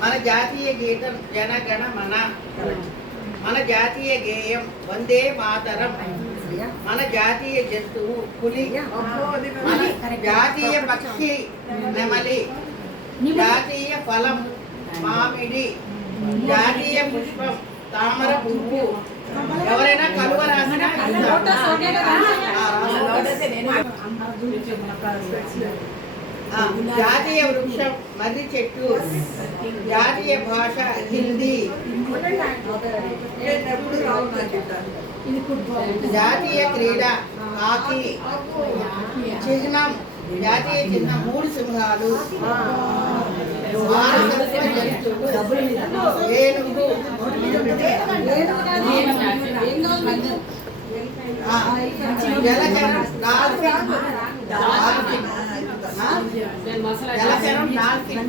మన జాతీయ గీతం జనగణ మన జాతీయ గేయం వందే మాతరం, మన జాతీయ జంతువు పులి, మన జాతీయ పక్షి నెమలి, జాతీయ ఫలం మామిడి, జాతీయ పుష్పం తామర పువ్వు. ఎవరైనా కలువ రాసినా జాతీయ వృక్షం మర్రి చెట్టు, జాతీయ భాష హిందీ, జాతీయ క్రీడ హాకీ, చిహ్నం జాతీయ చిహ్నం 3 సింహాలు, ఏనుగు, జలచరం డాల్ఫిన్, జలచరం డాల్ఫిన్,